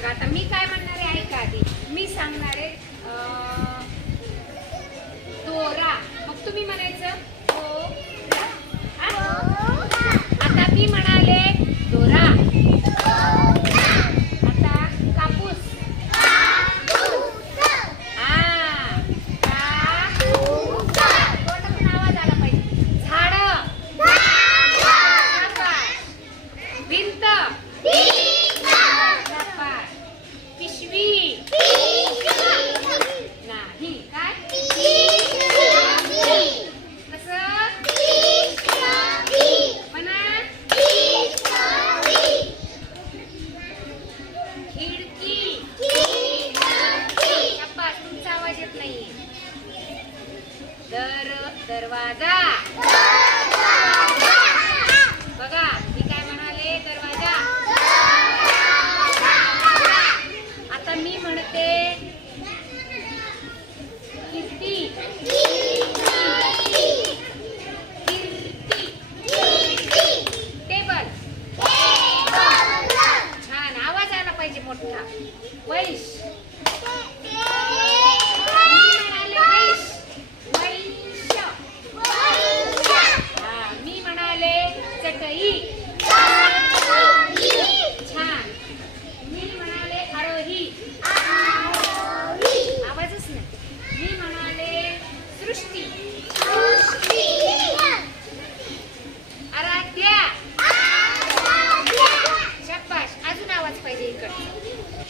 बघा आता मी काय म्हणणार आहे ऐका आधी. मी सांगणार आहे तोरा मग तुम्ही म्हणायचं દરવાજા.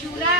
chula.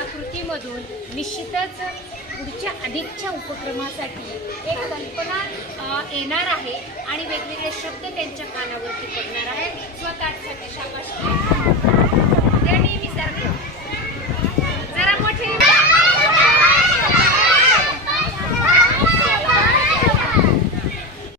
या कृतीमधून निश्चितच पुढच्या अधिकच्या उपक्रमासाठी एक कल्पना येणार आहे आणि वेगवेगळे शब्द त्यांच्या कानावरती पडणार आहे स्वतःसाठी शाकाश